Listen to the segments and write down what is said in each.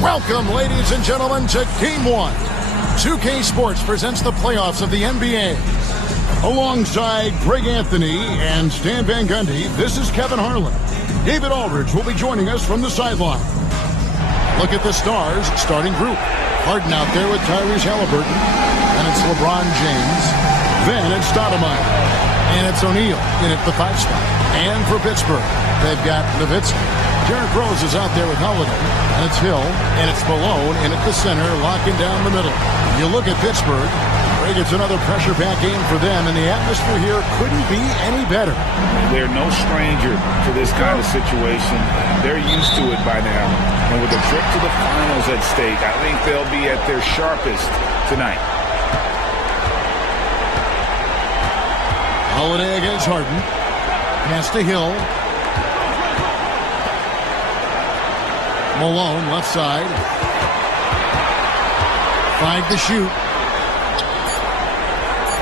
Welcome, ladies and gentlemen, to Game 1. 2K Sports presents the playoffs of the NBA. Alongside Greg Anthony and Stan Van Gundy, this is Kevin Harlan. David Aldridge will be joining us from the sideline. Look at the Stars starting group. Harden out there with Tyrese Halliburton. And it's LeBron James. Then it's Stoudemire. And it's O'Neal in at the 5 spot. And for Pittsburgh, they've got Nowitzki. Derrick Rose is out there with Holiday. And it's Hill. And it's Malone in at the center, locking down the middle. You look at Pittsburgh. Greg, it's another pressure-packed game for them, and the atmosphere here couldn't be any better. They're no stranger to this kind of situation. They're used to it by now. And with a trip to the finals at stake, I think they'll be at their sharpest tonight. Holiday against Harden. Pass to Hill. Malone, left side. 5 to shoot.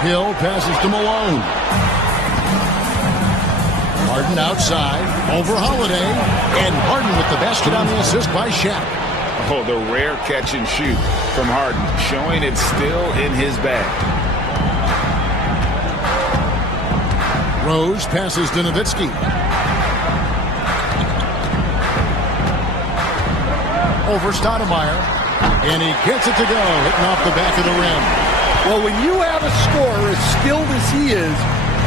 Hill passes to Malone. Harden outside. Over Holiday. And Harden with the basket on the assist by Shaq. Oh, the rare catch and shoot from Harden, showing it's still in his bag. Rose passes to Nowitzki. Over Stoudemire. And he gets it to go, hitting off the back of the rim. Well, when you have a scorer as skilled as he is,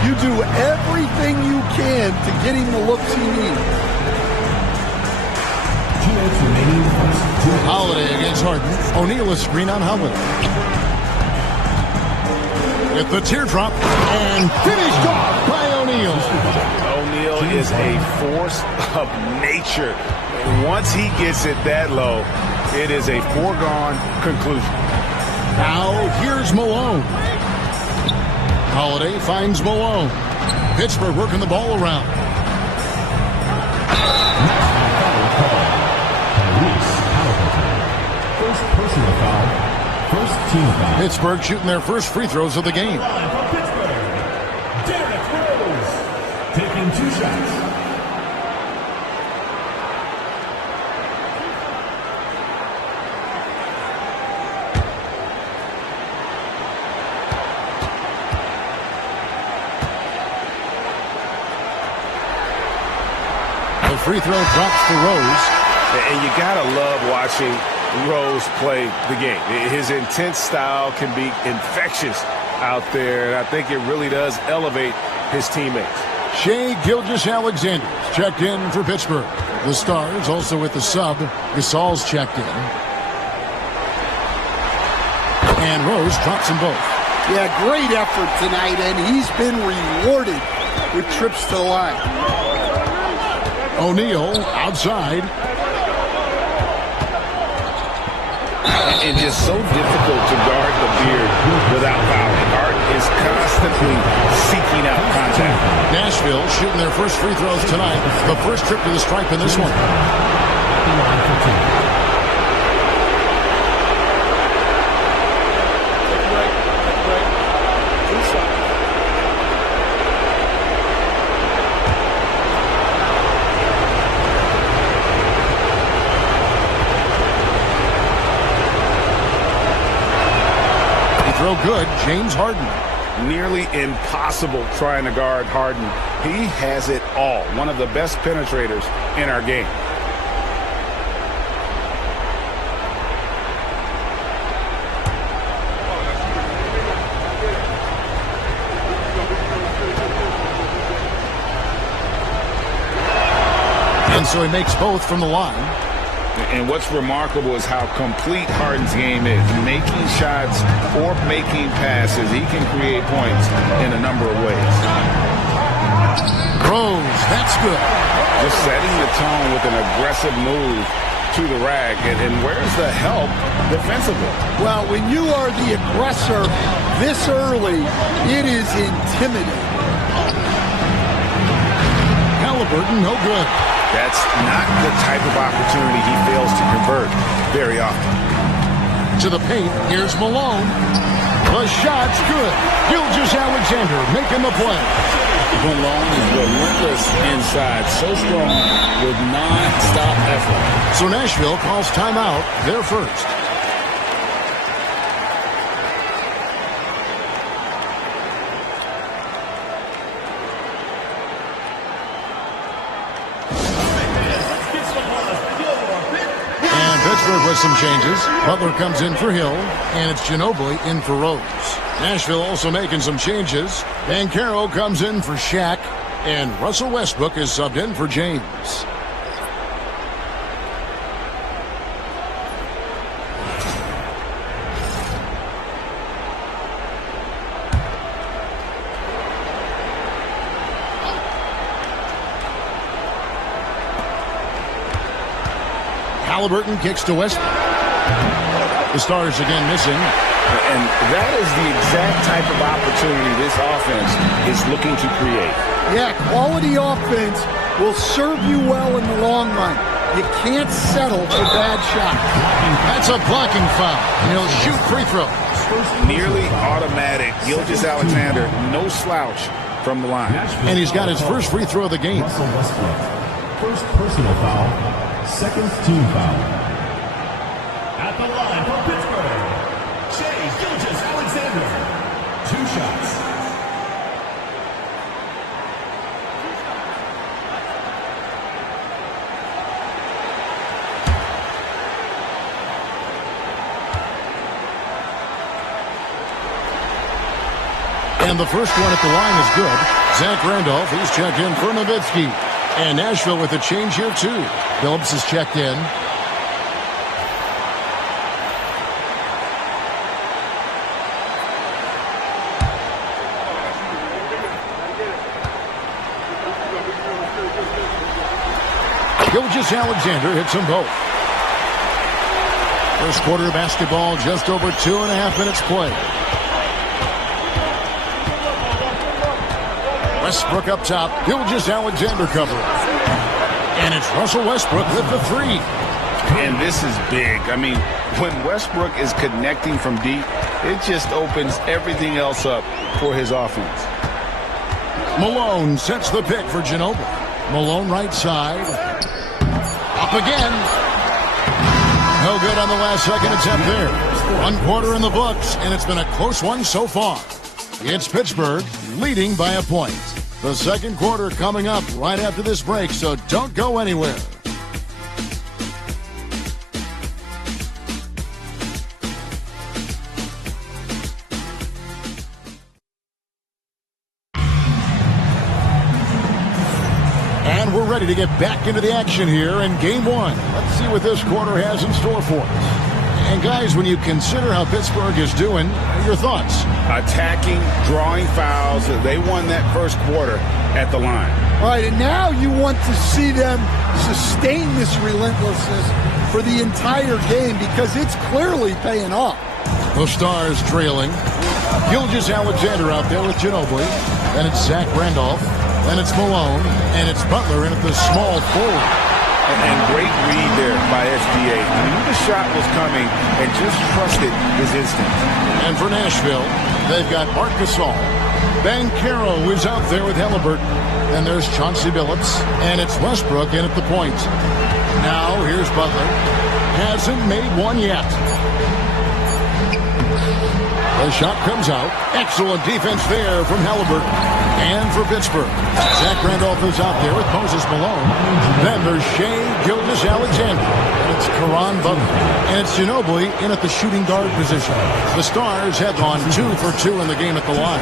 you do everything you can to get him the looks he needs. Holiday against Harden. O'Neal a screen on Holiday. With the teardrop, and finished off by O'Neal. O'Neal is a force of nature. Once he gets it that low, it is a foregone conclusion. Now, here's Malone. Holiday finds Malone. Pittsburgh working the ball around. First personal foul. First team foul. Pittsburgh shooting their first free throws of the game. Derrick Rose taking 2 shots. Free throw drops for Rose. And you got to love watching Rose play the game. His intense style can be infectious out there, and I think it really does elevate his teammates. Shai Gilgeous-Alexander checked in for Pittsburgh. The Stars also with the sub. Gasol's checked in. And Rose drops them both. Yeah, great effort tonight, and he's been rewarded with trips to the line. O'Neal outside. And just so difficult to guard the beard without fouling. Harden is constantly seeking out contact. Nashville shooting their first free throws tonight. The first trip to the stripe in this one. Throw good, James Harden. Nearly impossible trying to guard Harden. He has it all. One of the best penetrators in our game. And so he makes both from the line. And what's remarkable is how complete Harden's game is. Making shots or making passes, he can create points in a number of ways. Rose, that's good. Just setting the tone with an aggressive move to the rack. And where's the help defensively? Well, when you are the aggressor this early, it is intimidating. Halliburton, no good. That's not the type of opportunity he fails to convert very often. To the paint, here's Malone. The shot's good. Gilgeous-Alexander making the play. Malone is relentless inside, so strong with non-stop effort. So Nashville calls timeout, their first. And Pittsburgh with some changes. Butler comes in for Hill, and it's Ginobili in for Rose. Nashville also making some changes. Banchero comes in for Shaq, and Russell Westbrook is subbed in for James. Halliburton kicks to Westbrook. The Stars again missing. And that is the exact type of opportunity this offense is looking to create. Yeah, quality offense will serve you well in the long run. You can't settle for bad shots. That's a blocking foul. And he'll shoot free throws. Nearly automatic. Gilgeous-Alexander, no slouch from the line. And he's got his first free throw of the game. Russell Westbrook. First personal foul. Second team foul. At the line for Pittsburgh, Gilgeous-Alexander. 2 shots. And the first one at the line is good. Zach Randolph, he's checked in for Nowitzki. And Nashville with a change here, too. Phillips is checked in. Gilgeous-Alexander hits them both. First quarter of basketball, just over 2.5 minutes played. Westbrook up top. Gilgeous-Alexander covering. And it's Russell Westbrook with the 3. And this is big. I mean, when Westbrook is connecting from deep, it just opens everything else up for his offense. Malone sets the pick for Ginobili. Malone right side. Up again. No good on the last second attempt there. 1 quarter in the books, and it's been a close one so far. It's Pittsburgh leading by a point. The second quarter coming up right after this break, so don't go anywhere. And we're ready to get back into the action here in Game 1. Let's see what this quarter has in store for us. And guys, when you consider how Pittsburgh is doing, your thoughts? Attacking, drawing fouls. They won that first quarter at the line. All right, and now you want to see them sustain this relentlessness for the entire game because it's clearly paying off. The Stars trailing. Gilgeous-Alexander out there with Ginobili. Then it's Zach Randolph. Then it's Malone. And it's Butler in at the small forward. And great read there by SGA. He knew the shot was coming and just trusted his instinct. And for Nashville, they've got Marc Gasol. Banchero is out there with Halliburton. Then there's Chauncey Billups. And it's Westbrook in at the point. Now here's Butler. Hasn't made one yet. The shot comes out. Excellent defense there from Halliburton. And for Pittsburgh, Zach Randolph is out there with Moses Malone. Then there's Shai Gilgeous-Alexander. And it's Caron Butler. And it's Ginobili in at the shooting guard position. The Stars have gone 2 for 2 in the game at the line.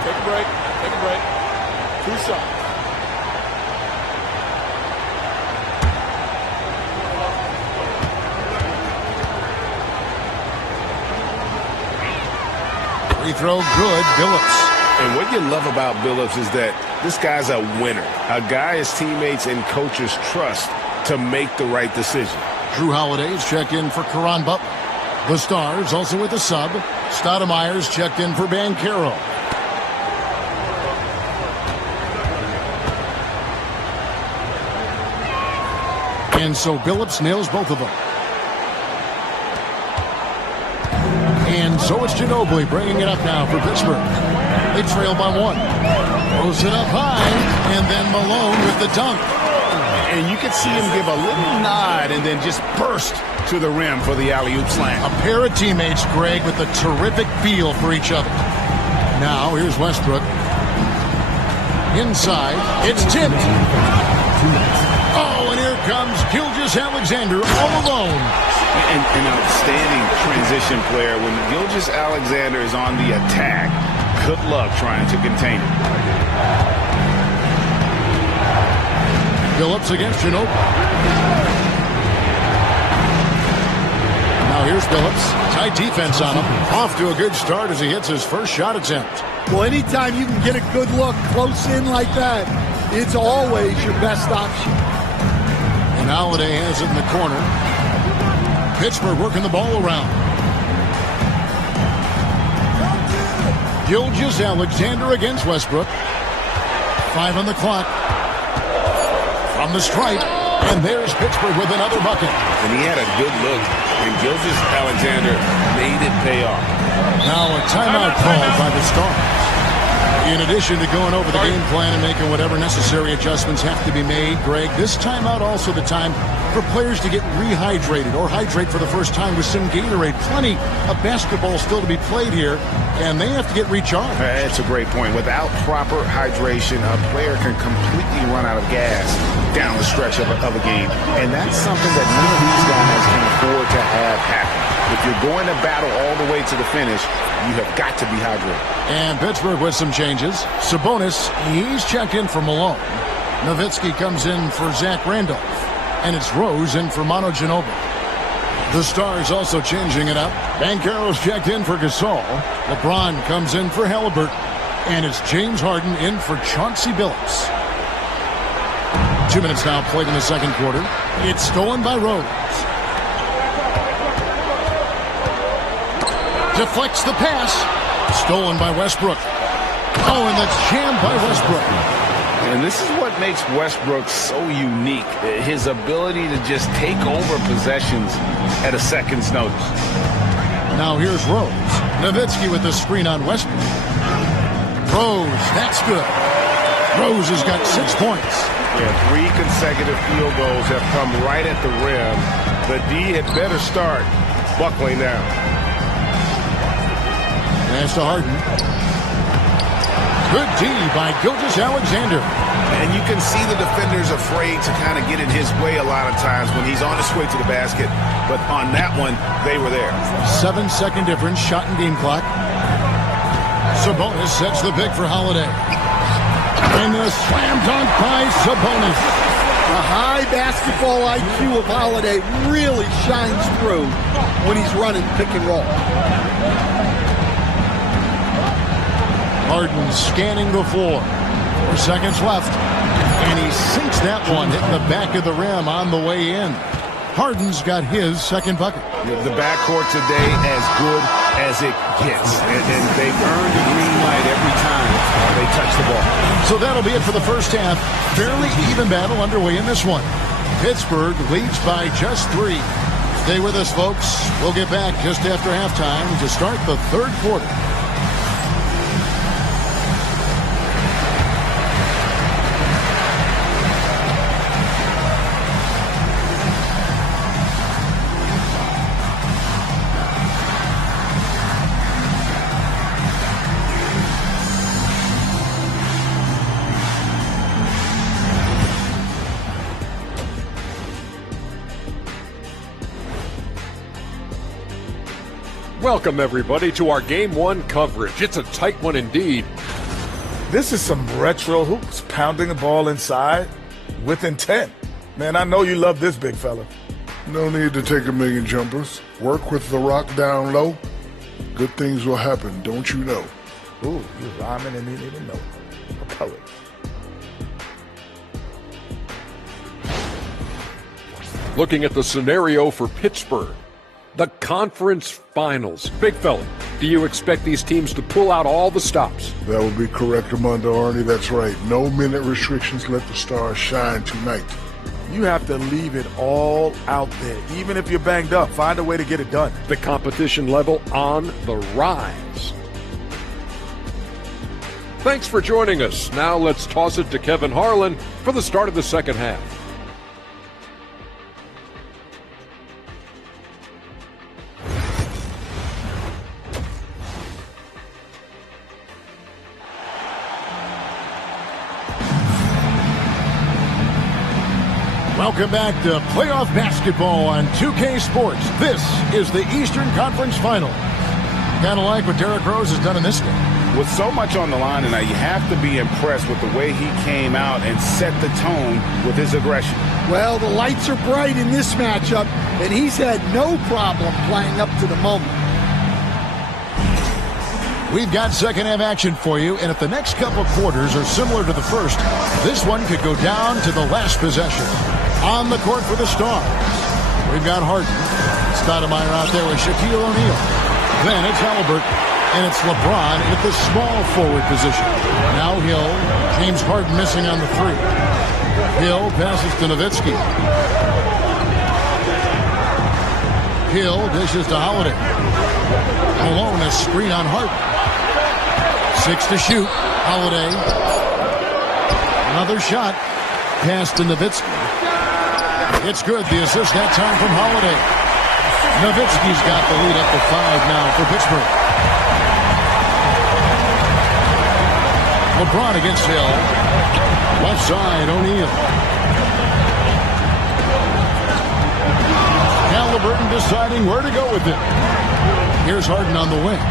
Take a break. Take a break. 2 shots. Free throw good, Billups. And what you love about Billups is that this guy's a winner. A guy his teammates and coaches trust to make the right decision. Drew Holiday's checked in for Caron Butler. The Stars also with a sub. Stoudemire's checked in for Banchero. And so Billups nails both of them. And so it's Ginobili bringing it up now for Pittsburgh. They trail by 1. Throws it up high, and then Malone with the dunk. And you can see him give a little nod and then just burst to the rim for the alley-oop slam. A pair of teammates, Greg, with a terrific feel for each other. Now, here's Westbrook. Inside, it's tipped. Oh, and here comes Gilgeous-Alexander all alone. An outstanding transition player. When Gilgeous-Alexander is on the attack, good luck trying to contain it. Phillips against Ginobili. Now here's Phillips. Tight defense on him. Off to a good start as he hits his first shot attempt. Well, anytime you can get a good look close in like that, it's always your best option. And Holiday has it in the corner. Pittsburgh working the ball around. Gilgeous-Alexander against Westbrook. 5 on the clock. From the stripe, and there's Pittsburgh with another bucket. And he had a good look, and Gilgeous-Alexander made it pay off. Now a timeout called by the Stars. In addition to going over the game plan and making whatever necessary adjustments have to be made, Greg, this timeout also the time for players to get rehydrated or hydrate for the first time with some Gatorade. Plenty of basketball still to be played here, and they have to get recharged. That's a great point. Without proper hydration, a player can completely run out of gas down the stretch of a game, and that's something that none of these guys can afford to have happen. If you're going to battle all the way to the finish, you have got to be hydrated. And Pittsburgh with some changes. Sabonis, he's checked in for Malone. Nowitzki comes in for Zach Randolph. And it's Rose in for Manu Ginobili. The Stars also changing it up. Banchero's checked in for Gasol. LeBron comes in for Halliburton. And it's James Harden in for Chauncey Billups. 2 minutes now played in the second quarter. It's stolen by Rose. Deflects the pass. Stolen by Westbrook. Oh, and that's jammed by Westbrook. And this is what makes Westbrook so unique. His ability to just take over possessions at a second's notice. Now here's Rose. Nowitzki with the screen on Westbrook. Rose, that's good. Rose has got 6 points. Yeah, 3 consecutive field goals have come right at the rim. The D had better start buckling down. Pass to Harden. Good D by Gilgeous-Alexander. And you can see the defenders afraid to kind of get in his way a lot of times when he's on his way to the basket. But on that one, they were there. 7-second difference, shot and game clock. Sabonis sets the pick for Holiday. And the slam dunk by Sabonis. The high basketball IQ of Holiday really shines through when he's running pick and roll. Harden scanning the floor. 4 seconds left. And he sinks that one, hitting the back of the rim on the way in. Harden's got his second bucket. The backcourt today as good as it gets. And they've earned the green light every time they touch the ball. So that'll be it for the first half. Fairly even battle underway in this one. Pittsburgh leads by just 3. Stay with us, folks. We'll get back just after halftime to start the third quarter. Welcome, everybody, to our Game 1 coverage. It's a tight one indeed. This is some retro hoops, pounding the ball inside with intent. Man, I know you love this, big fella. No need to take a million jumpers. Work with the rock down low. Good things will happen, don't you know? Ooh, you rhyming and didn't even know. A poet. Looking at the scenario for Pittsburgh, the conference finals. Big fella, do you expect these teams to pull out all the stops? That would be correct, Armando Arnie. That's right. No minute restrictions. Let the stars shine tonight. You have to leave it all out there. Even if you're banged up, find a way to get it done. The competition level on the rise. Thanks for joining us. Now let's toss it to Kevin Harlan for the start of the second half. Welcome back to playoff basketball on 2K Sports. This is the Eastern Conference Final. Kind of like what Derrick Rose has done in this game. With so much on the line tonight, you have to be impressed with the way he came out and set the tone with his aggression. Well, the lights are bright in this matchup, and he's had no problem playing up to the moment. We've got second half action for you, and if the next couple quarters are similar to the first, this one could go down to the last possession. On the court for the Stars, we've got Harden. Stoudemire out there with Shaquille O'Neal. Then it's Halliburton, and it's LeBron at the small forward position. Now Hill, James Harden missing on the three. Hill passes to Nowitzki. Hill dishes to Holiday. Malone, a screen on Harden. 6 to shoot. Holiday. Another shot. Pass to Nowitzki. It's good. The assist that time from Holiday. Nowitzki's got the lead up to 5 now for Pittsburgh. LeBron against Hill. Left side, O'Neal. Halliburton deciding where to go with it. Here's Harden on the wing.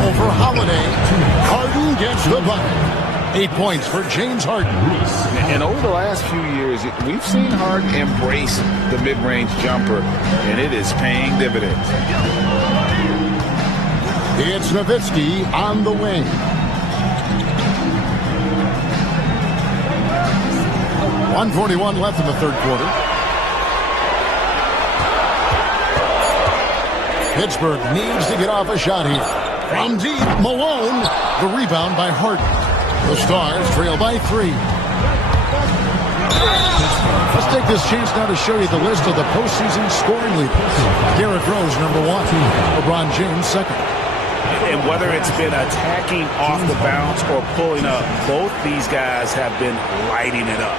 Over Holiday. Harden gets the bucket. 8 points for James Harden. And over the last few years, we've seen Harden embrace the mid-range jumper, and it is paying dividends. It's Nowitzki on the wing. .141 left in the third quarter. Pittsburgh needs to get off a shot here. From deep, Malone. The rebound by Harden. The Stars trail by 3. Let's take this chance now to show you the list of the postseason scoring leaders. Derrick Rose, number 1. LeBron James, second. And whether it's been attacking off the bounce or pulling up, both these guys have been lighting it up.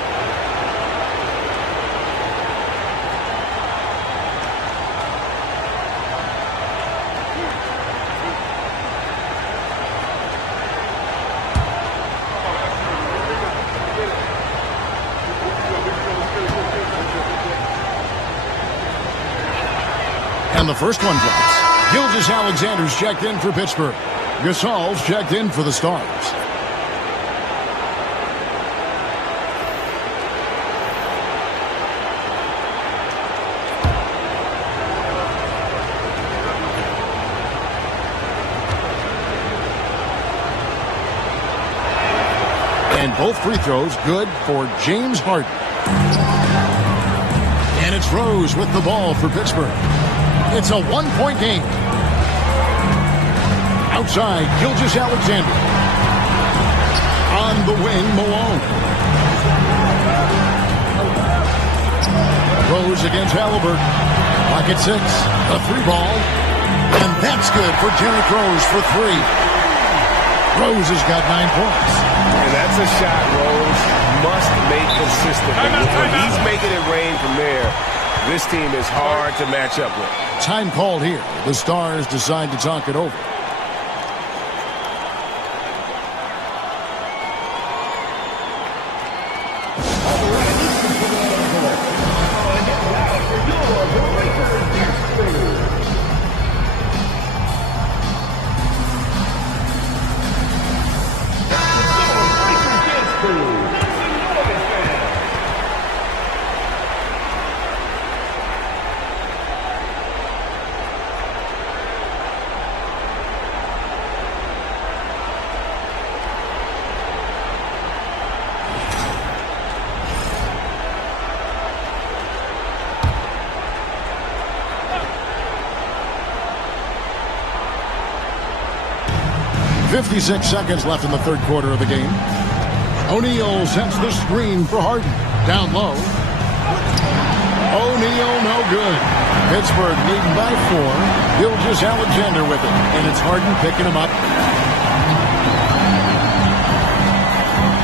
And the first one drops. Gilgeous-Alexander's checked in for Pittsburgh. Gasol's checked in for the Stars. And both free throws good for James Harden. And it's Rose with the ball for Pittsburgh. It's a 1-point game. Outside, Gilgeous-Alexander. On the wing, Malone. Rose against Halliburton. Pocket 6. A 3-ball. And that's good for Derrick Rose for 3. Rose has got 9 points. And that's a shot Rose must make consistently. When he's making it rain from there, this team is hard to match up with. Time called here. The Stars decide to talk it over. .56 seconds left in the third quarter of the game. O'Neal sets the screen for Harden. Down low. O'Neal no good. Pittsburgh leading by 4. Gilgeous-Alexander with it. And it's Harden picking him up.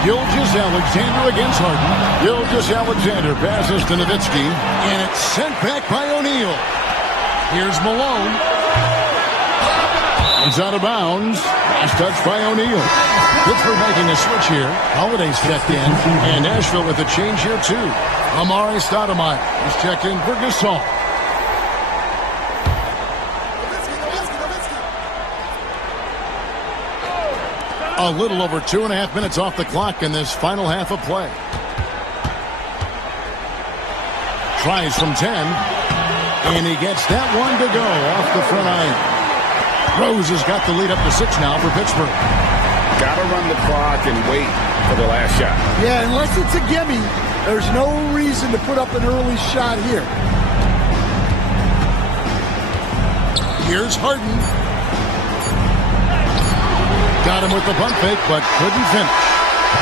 Gilgeous-Alexander against Harden. Gilgeous-Alexander passes to Nowitzki, and it's sent back by O'Neal. Here's Malone. He's out of bounds. Last touch by O'Neal. Pittsburgh making a switch here. Holiday's checked in, and Nashville with a change here too. Amari Stoudemire is checked in for Gasol. A little over 2.5 minutes off the clock in this final half of play. Tries from 10, and he gets that one to go off the front iron. Rose has got the lead up to 6 now for Pittsburgh. Got to run the clock and wait for the last shot. Yeah, unless it's a gimme, there's no reason to put up an early shot here. Here's Harden. Got him with the pump fake, but couldn't finish.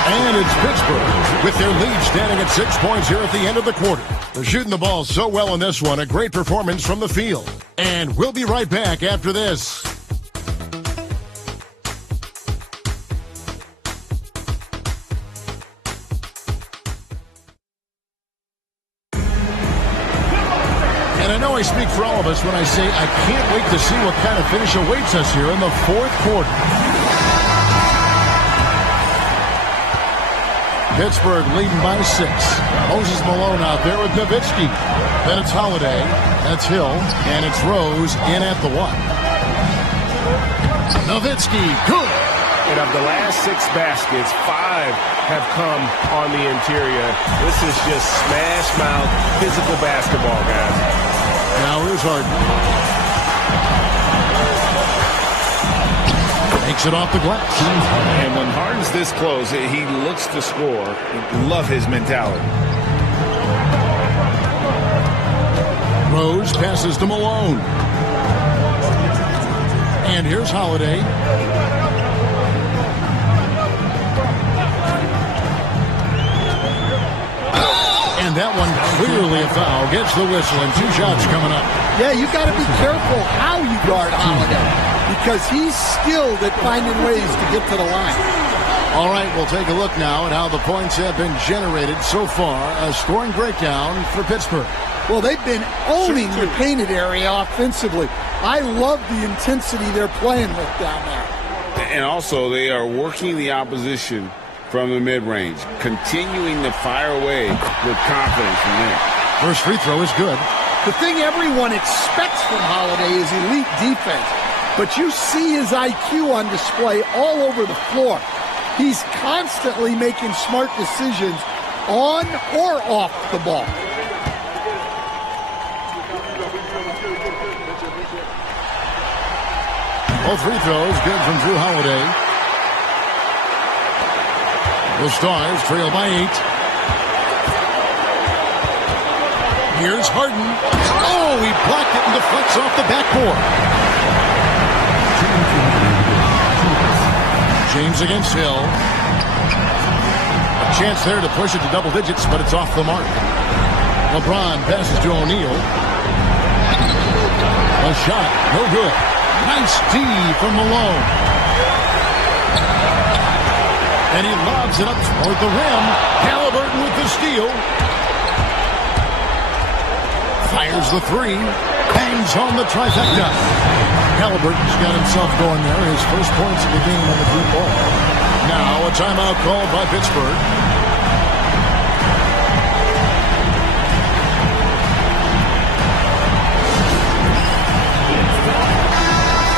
And it's Pittsburgh with their lead standing at 6 points here at the end of the quarter. They're shooting the ball so well in this one. A great performance from the field. And we'll be right back after this. And I know I speak for all of us when I say I can't wait to see what kind of finish awaits us here in the fourth quarter. Pittsburgh leading by 6. Moses Malone out there with Nowitzki. Then it's Holiday. That's Hill. And it's Rose in at the 1. Nowitzki, good. And of the last 6 baskets, 5 have come on the interior. This is just smash mouth physical basketball, guys. Now here's Harden. Makes it off the glass. And when Harden's this close, he looks to score. Love his mentality. Rose passes to Malone. And here's Holiday. And that one clearly a foul. Gets the whistle and 2 shots coming up. Yeah, you got to be careful how you guard Holiday, because he's skilled at finding ways to get to the line. All right, we'll take a look now at how the points have been generated so far. A scoring breakdown for Pittsburgh. Well, they've been owning the painted area offensively. I love the intensity they're playing with down there. And also, they are working the opposition from the mid-range, continuing to fire away with confidence from there. First free throw is good. The thing everyone expects from Holiday is elite defense. But you see his IQ on display all over the floor. He's constantly making smart decisions on or off the ball. All free throws good from Drew Holiday. The Stars trail by 8. Here's Harden. Oh, he blocked it and deflects off the backboard. James against Hill. A chance there to push it to double digits, but it's off the mark. LeBron passes to O'Neal. A shot, no good. Nice D from Malone. And he lobs it up toward the rim. Halliburton with the steal. Fires the 3. Bangs on the trifecta. Halliburton's got himself going there. His first points of the game on the deep ball. Now a timeout called by Pittsburgh.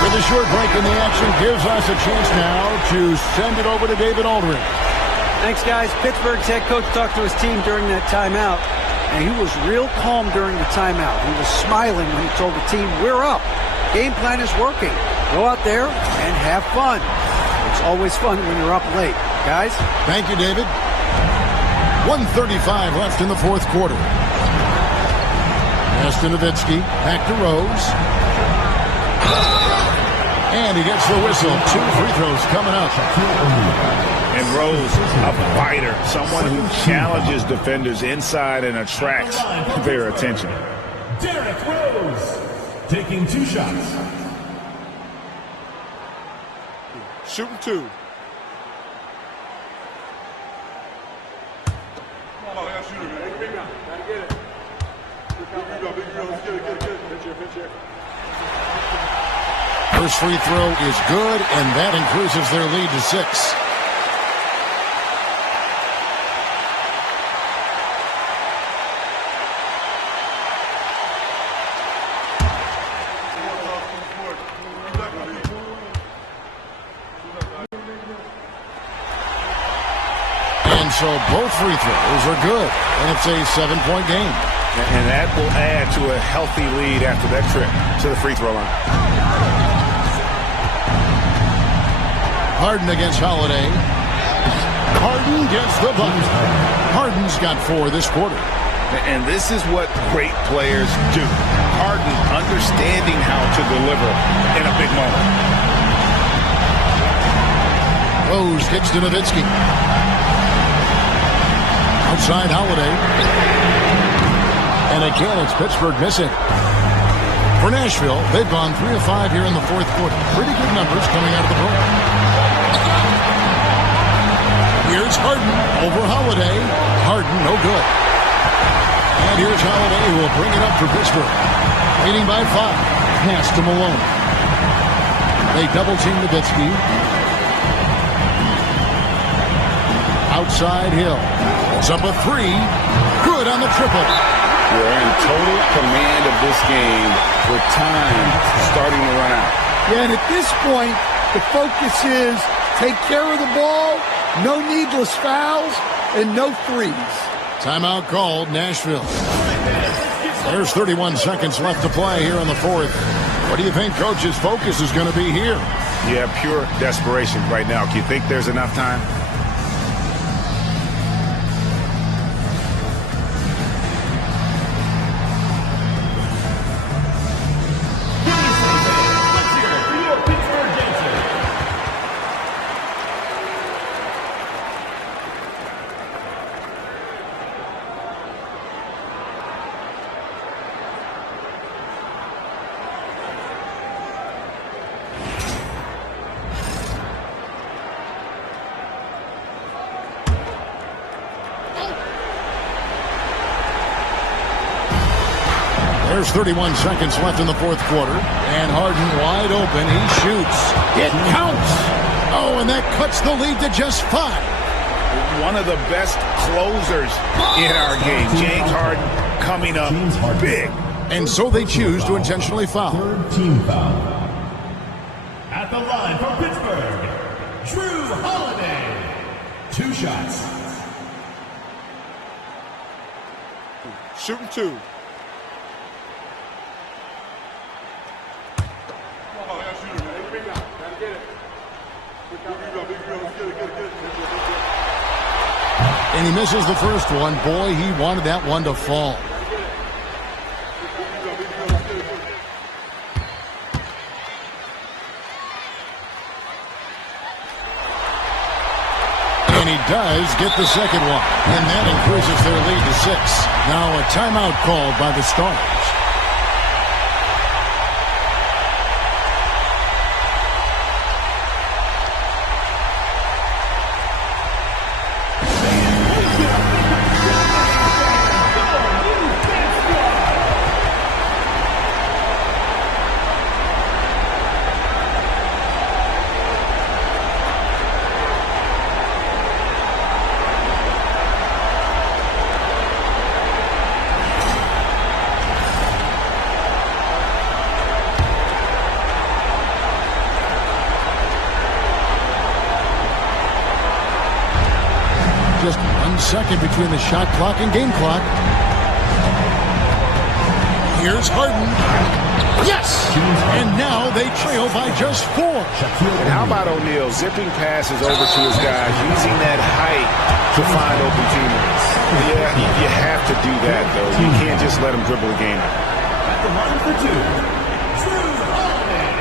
With a short break in the action gives us a chance now to send it over to David Aldridge. Thanks, guys. Pittsburgh's head coach talked to his team during that timeout, and he was real calm during the timeout. He was smiling when he told the team, we're up. Game plan is working. Go out there and have fun. It's always fun when you're up late. Guys? Thank you, David. 1:35 left in the fourth quarter. Pass to Nowitzki. Back to Rose. And he gets the whistle. 2 free throws coming up. And Rose, a fighter. Someone who challenges defenders inside and attracts their attention. Derrick Rose taking 2 shots. Shooting 2. First free throw is good, and that increases their lead to 6. And so both free throws are good, and it's a 7-point game. And that will add to a healthy lead after that trip to the free throw line. Harden against Holiday. Harden gets the bucket. Harden's got 4 this quarter. And this is what great players do. Harden understanding how to deliver in a big moment. Rose kicks to Nowitzki. Outside Holiday. And again, it's Pittsburgh missing. For Nashville, they've gone 3 of 5 here in the fourth quarter. Pretty good numbers coming out of the break. Here's Harden over Holiday. Harden, no good. And here's Holiday, who will bring it up for Pittsburgh. Leading by 5. Pass to Malone. They double-team Nowitzki. Outside Hill. It's up a 3. Good on the triple. We're in total command of this game with time starting to run out. Yeah, and at this point, the focus is take care of the ball, no needless fouls, and no threes. Timeout called, Nashville. There's 31 seconds left to play here in the fourth. What do you think Coach's focus is going to be here? Yeah, pure desperation right now. Do you think there's enough time? There's 31 seconds left in the fourth quarter. And Harden wide open. He shoots. It counts. Oh, and that cuts the lead to just 5. One of the best closers in our game. James Harden coming up big. And so they choose to intentionally foul. Third team foul. At the line for Pittsburgh, Drew Holiday. 2 shots. Shooting 2. And he misses the first one. Boy, he wanted that one to fall. And he does get the second one. And that increases their lead to 6. Now a timeout called by the Stars. Just 1 second between the shot clock and game clock. Here's Harden. Yes! And now they trail by just 4. And how about O'Neal zipping passes over to his guys, using that height to find open teammates? Yeah, you have to do that, though. You can't just let him dribble the game. At the line for 2, Drew Holiday.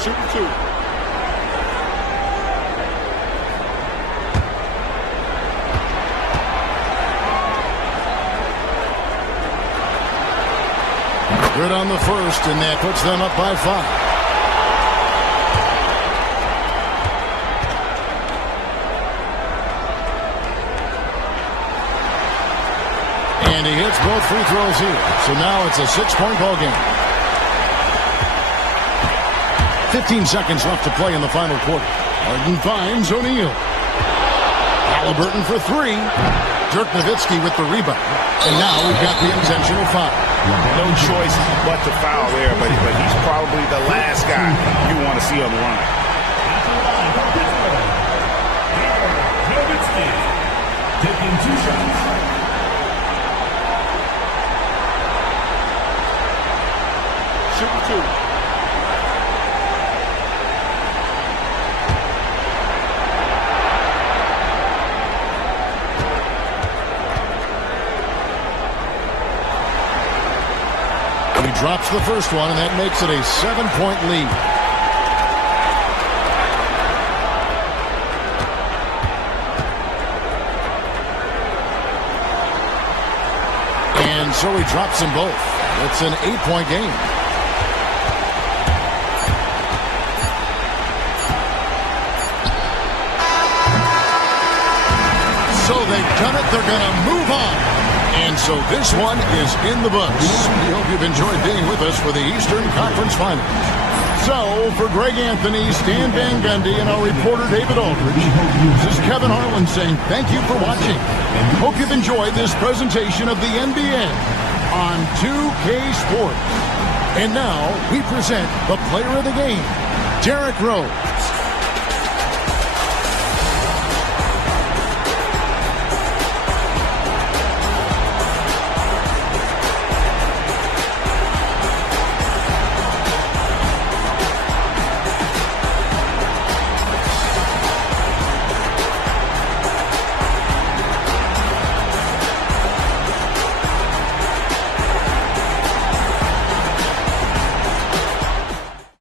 Shooting 2. Good on the first, and that puts them up by 5. And he hits both free throws here. So now it's a 6-point ball game. 15 seconds left to play in the final quarter. Harden finds O'Neal. Halliburton for 3. Dirk Nowitzki with the rebound. And now we've got the intentional foul. No choice but to foul there, but he's probably the last guy you want to see on the line. Nowitzki taking 2 shots. Shooting 2. He drops the first one, and that makes it a 7-point lead. And so he drops them both. It's an 8-point game. So they've done it. They're going to move on. And so this one is in the books. We hope you've enjoyed being with us for the Eastern Conference Finals. So, for Greg Anthony, Stan Van Gundy, and our reporter David Aldridge, this is Kevin Harlan saying thank you for watching. Hope you've enjoyed this presentation of the NBA on 2K Sports. And now, we present the player of the game, Derrick Rose.